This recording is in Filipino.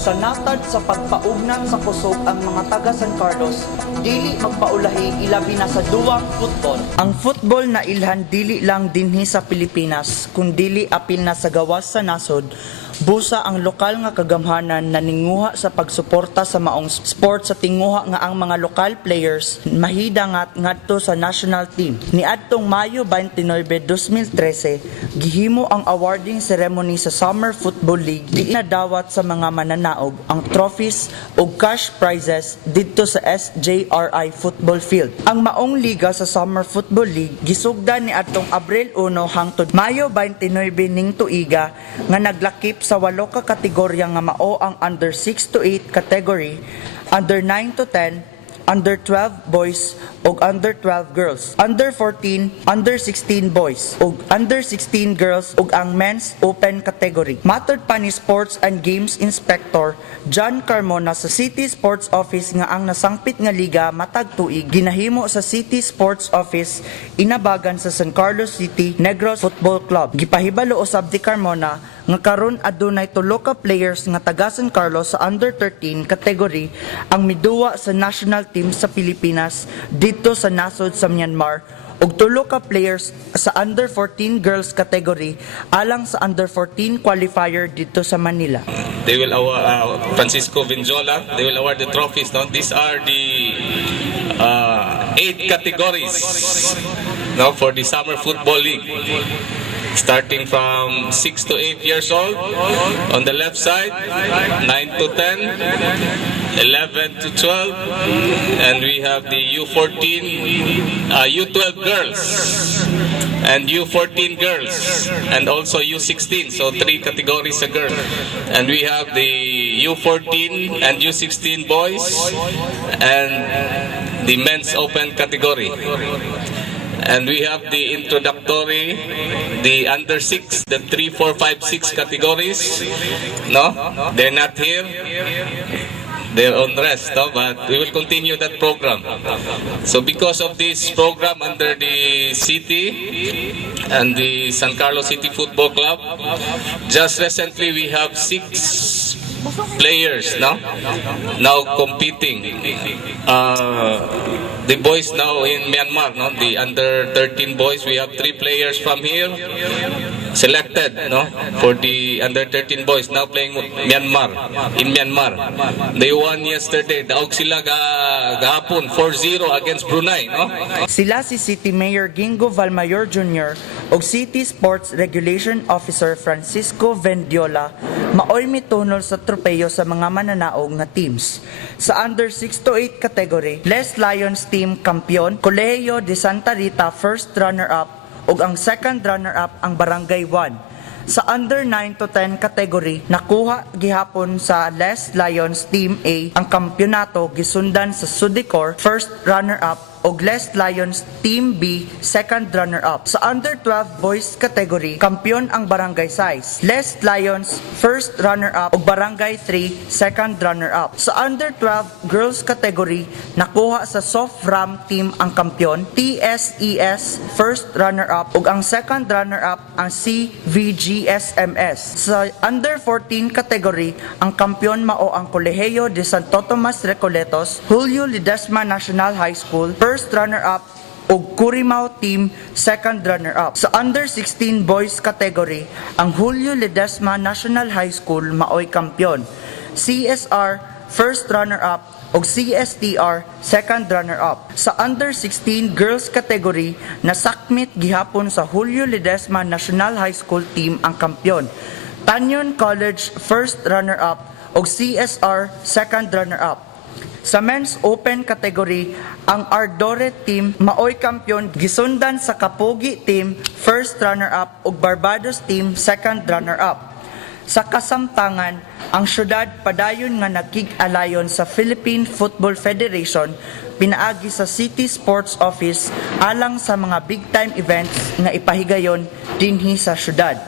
sa natad sa pagpaugnat sa kusog ang mga taga San Carlos, dili magpaulahi ilabi na sa duwang football. Ang football na ilhan dili lang dinhi sa Pilipinas, kundi apil na sa gawas sa nasod, busa ang lokal nga kagamhanan na ninguha sa pagsuporta sa maong sport sa tinguha nga ang mga lokal players mahida ngat ngadto sa national team. Niadtong Mayo 29, 2013, gihimo ang awarding ceremony sa Summer Football League di nadawat sa mga mananaog ang trophies ug cash prizes didto sa SJRI Football Field. Ang maong liga sa Summer Football League gisugdan ni atong Abril 1 hangtod Mayo 29 ning tuiga nga naglakip sa walo ka kategorya nga mao ang under 6 to 8 category, under 9 to 10, under 12 boys ug under 12 girls, under 14, under 16 boys ug under 16 girls ug ang men's open category. Matod pa ni Sports and Games Inspector John Carmona sa City Sports Office nga ang nasangpit nga liga matag tuig ginahimo sa City Sports Office inabagan sa San Carlos City Negros Football Club. Gipahibalo usab di Carmona nga karon adunay tulo ka players nga taga San Carlos sa under 13 category ang miduwa sa national team sa Pilipinas dito sa nasod sa Myanmar ug tulo ka players sa under 14 girls category alang sa under 14 qualifier dito sa Manila. They will award uh, Francisco Vinjola. They will award the trophies. Now, these are the uh, eight categories now for the Summer Football League. Starting from 6 to 8 years old. On the left side, 9 to 10, 11 to 12, and we have the U14, uh, U12 girls, and U14 girls, and also U16, so three categories a girl. And we have the U14 and U16 boys, and the men's open category. And we have the introductory, the under six, the three, four, five, six categories. No, they're not here. They're on rest, no? but we will continue that program. So because of this program under the city and the San Carlos City Football Club, just recently we have six players no? now competing. Uh, the boys now in Myanmar, no? the under 13 boys, we have three players from here selected no? for the under 13 boys now playing Myanmar, in Myanmar. They won yesterday. Daog sila ga, gahapon 4-0 against Brunei. No? Sila si City Mayor Gingo Valmayor Jr. o City Sports Regulation Officer Francisco Vendiola maoy mitunol sa tropeyo sa mga mananaog nga teams. Sa under 6 to 8 category, Les Lions team kampiyon, Colegio de Santa Rita first runner-up ug ang second runner-up ang Barangay 1. Sa under 9 to 10 category, nakuha gihapon sa Les Lions Team A ang kampyonato gisundan sa Sudicor first runner-up og Les Lions Team B second runner-up. Sa under 12 boys category, kampyon ang Barangay Size. Les Lions first runner-up ug Barangay 3 second runner-up. Sa under 12 girls category, nakuha sa Soft Ram Team ang kampyon, TSES first runner-up ug ang second runner-up ang CVGSMS. Sa under 14 category, ang kampyon mao ang Colegio de Santo Tomas Recoletos, Julio Ledesma National High School, first runner-up ug Curimao Team second runner-up. Sa under 16 boys category, ang Julio Ledesma National High School maoy kampyon. CSR first runner-up ug CSTR second runner-up. Sa under 16 girls category, nasakmit gihapon sa Julio Ledesma National High School team ang kampyon. Tanyon College first runner-up ug CSR second runner-up. Sa men's open category, ang Ardore team maoy kampyon gisundan sa Kapogi team first runner-up ug Barbados team second runner-up. Sa kasamtangan, ang syudad padayon nga nakig-alayon sa Philippine Football Federation pinaagi sa City Sports Office alang sa mga big time events nga ipahigayon dinhi sa syudad.